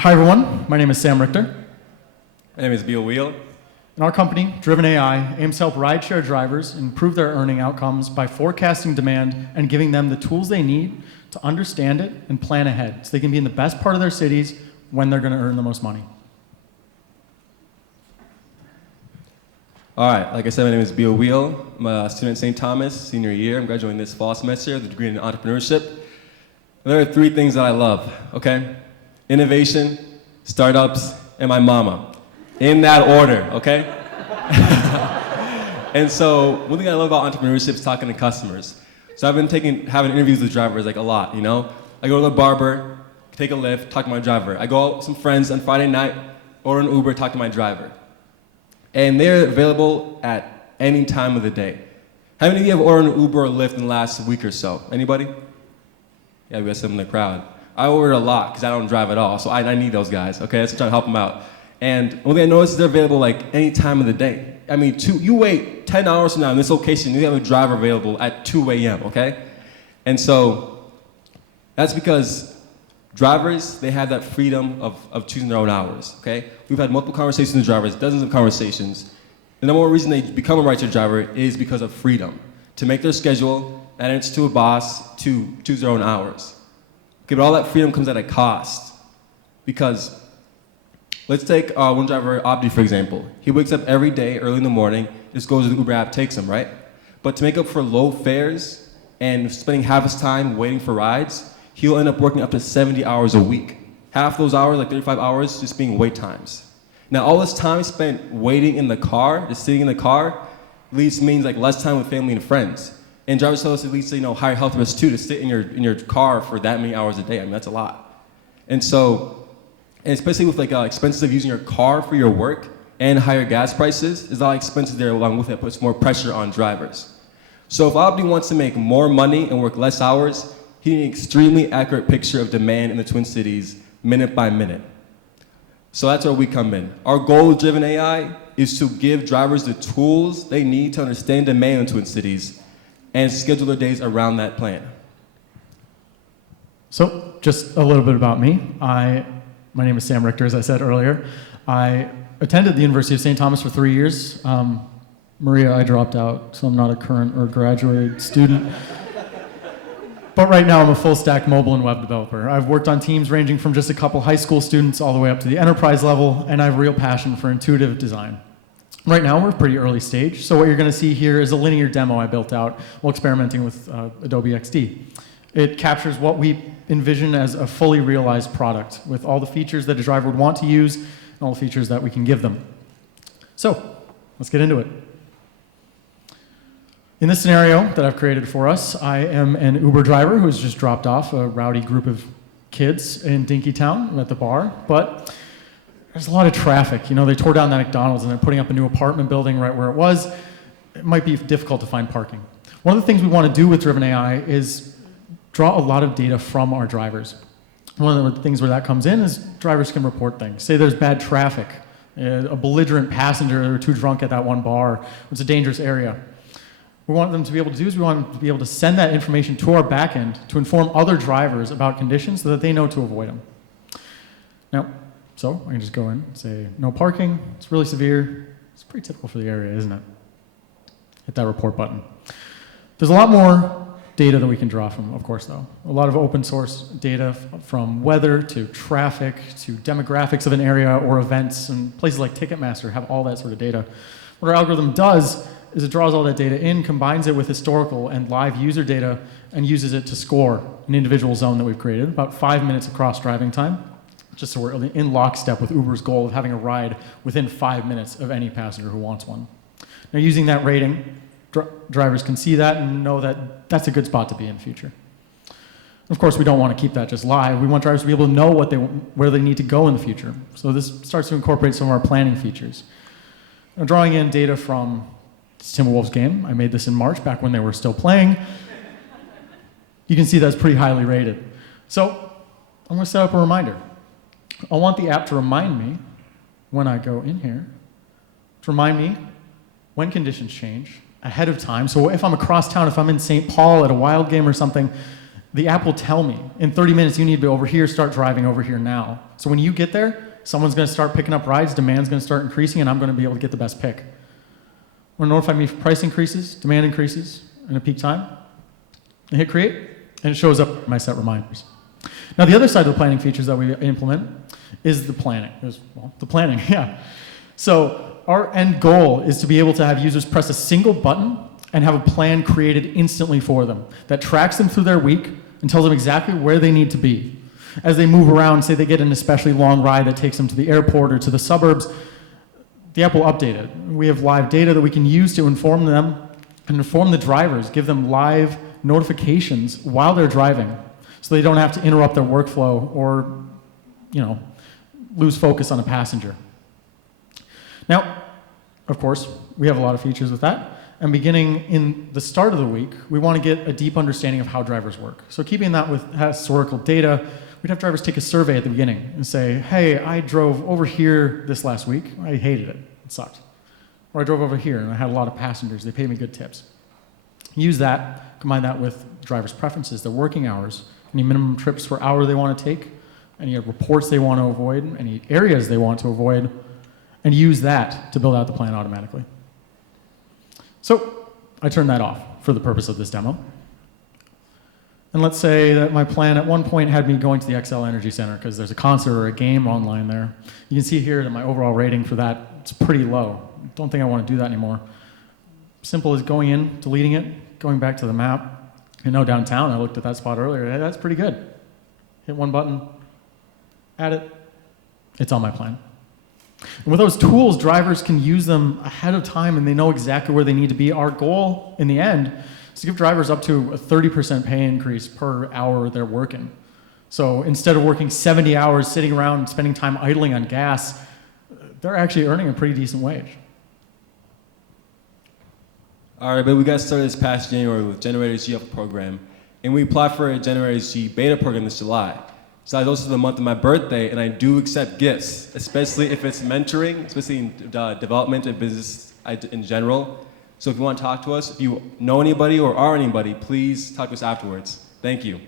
Hi everyone, my name is Sam Richter. My name is Beal Wheel. And our company, DryvnAI, aims to help rideshare drivers improve their earning outcomes by forecasting demand and giving them the tools they need to understand it and plan ahead so they can be in the best part of their cities when they're going to earn the most money. All right, like I said, my name is Beal Wheel. I'm a student at St. Thomas, senior year. I'm graduating this fall semester with a degree in entrepreneurship. There are three things that I love, okay? Innovation, startups, and my mama. In that order, okay? And so one thing I love about entrepreneurship is talking to customers. So I've been having interviews with drivers like a lot, you know? I go to the barber, take a lift, talk to my driver. I go out with some friends on Friday night, order an Uber, talk to my driver. And they're available at any time of the day. How many of you have ordered an Uber or Lyft in the last week or so? Anybody? Yeah, we got some in the crowd. I order a lot because I don't drive at all, so I need those guys, okay? So I'm trying to help them out. And one thing I noticed is they're available like any time of the day. I mean, you wait 10 hours from now in this location, you have a driver available at 2 a.m., okay? And so that's because drivers, they have that freedom of choosing their own hours, okay? We've had multiple conversations with drivers, dozens of conversations. The number one reason they become a rideshare driver is because of freedom, to make their schedule, and it's to a boss, to choose their own hours. Okay, but all that freedom comes at a cost. Because let's take one driver, Abdi, for example. He wakes up every day early in the morning, just goes to the Uber app, takes him, right? But to make up for low fares and spending half his time waiting for rides, he'll end up working up to 70 hours a week. Half those hours, like 35 hours, just being wait times. Now, all this time spent waiting in the car, just sitting in the car, means like less time with family and friends. And drivers tell us at least, higher health risks too, to sit in your car for that many hours a day. I mean, that's a lot. And so, and especially with like expenses of using your car for your work and higher gas prices, there's a lot of expenses there along with it, puts more pressure on drivers. So if Abdi wants to make more money and work less hours, he needs an extremely accurate picture of demand in the Twin Cities, minute by minute. So that's where we come in. Our goal with DryvnAI is to give drivers the tools they need to understand demand in the Twin Cities and schedule their days around that plan. So just a little bit about me. My name is Sam Richter, as I said earlier. I attended the University of St. Thomas for 3 years. Maria, I dropped out, so I'm not a current or graduated student. But right now, I'm a full-stack mobile and web developer. I've worked on teams ranging from just a couple high school students all the way up to the enterprise level, and I have a real passion for intuitive design. Right now, we're pretty early stage, so what you're going to see here is a linear demo I built out while experimenting with Adobe XD. It captures what we envision as a fully realized product with all the features that a driver would want to use and all the features that we can give them. So, let's get into it. In this scenario that I've created for us, I am an Uber driver who's just dropped off a rowdy group of kids in Dinkytown at the bar, but there's a lot of traffic. They tore down that McDonald's and they're putting up a new apartment building right where it was. It might be difficult to find parking. One of the things we want to do with DryvnAI is draw a lot of data from our drivers. One of the things where that comes in is drivers can report things. Say there's bad traffic, a belligerent passenger or too drunk at that one bar. It's a dangerous area. What we want them to be able to do is we want them to be able to send that information to our backend to inform other drivers about conditions so that they know to avoid them. Now, so I can just go in and say, no parking, it's really severe. It's pretty typical for the area, isn't it? Hit that report button. There's a lot more data that we can draw from, of course, though. A lot of open source data from weather to traffic to demographics of an area or events, and places like Ticketmaster have all that sort of data. What our algorithm does is it draws all that data in, combines it with historical and live user data, and uses it to score an individual zone that we've created, about 5 minutes across driving time, just so we're in lockstep with Uber's goal of having a ride within 5 minutes of any passenger who wants one. Now, using that rating, drivers can see that and know that that's a good spot to be in the future. Of course, we don't want to keep that just live. We want drivers to be able to know where they need to go in the future. So this starts to incorporate some of our planning features. Now, drawing in data from Timberwolves game, I made this in March, back when they were still playing. You can see that's pretty highly rated. So I'm going to set up a reminder. I want the app to remind me when I go in here, to remind me when conditions change ahead of time. So if I'm across town, if I'm in St. Paul at a Wild game or something, The app will tell me, in 30 minutes, you need to be over here, start driving over here now. So when you get there, someone's going to start picking up rides, demand's going to start increasing, and I'm going to be able to get the best pick. When notify me if price increases, demand increases, in a peak time, I hit create, and it shows up in my set reminders. Now, the other side of the planning features that we implement is the planning. The planning, yeah. So our end goal is to be able to have users press a single button and have a plan created instantly for them that tracks them through their week and tells them exactly where they need to be. As they move around, say they get an especially long ride that takes them to the airport or to the suburbs, the app will update it. We have live data that we can use to inform them and inform the drivers, give them live notifications while they're driving so they don't have to interrupt their workflow or, lose focus on a passenger. Now, of course, we have a lot of features with that. And beginning in the start of the week, we want to get a deep understanding of how drivers work. So keeping that with historical data, we'd have drivers take a survey at the beginning and say, hey, I drove over here this last week. I hated it. It sucked. Or I drove over here and I had a lot of passengers. They paid me good tips. Use that, combine that with drivers' preferences, their working hours, any minimum trips per hour they want to take, any reports they want to avoid, any areas they want to avoid, and use that to build out the plan automatically. So I turned that off for the purpose of this demo. And let's say that my plan at one point had me going to the XL Energy Center because there's a concert or a game online there. You can see here that my overall rating for that is pretty low. Don't think I want to do that anymore. Simple as going in, deleting it, going back to the map. And now downtown, I looked at that spot earlier. Hey, that's pretty good. Hit one button, add it. It's on my plan. And with those tools, drivers can use them ahead of time and they know exactly where they need to be. Our goal in the end is to give drivers up to a 30% pay increase per hour they're working. So instead of working 70 hours sitting around and spending time idling on gas, they're actually earning a pretty decent wage. All right, but we got started this past January with Generators G program, and we applied for a Generators G beta program this July. So it's also the month of my birthday, and I do accept gifts, especially if it's mentoring, especially in development and business in general. So if you want to talk to us, if you know anybody or are anybody, please talk to us afterwards. Thank you.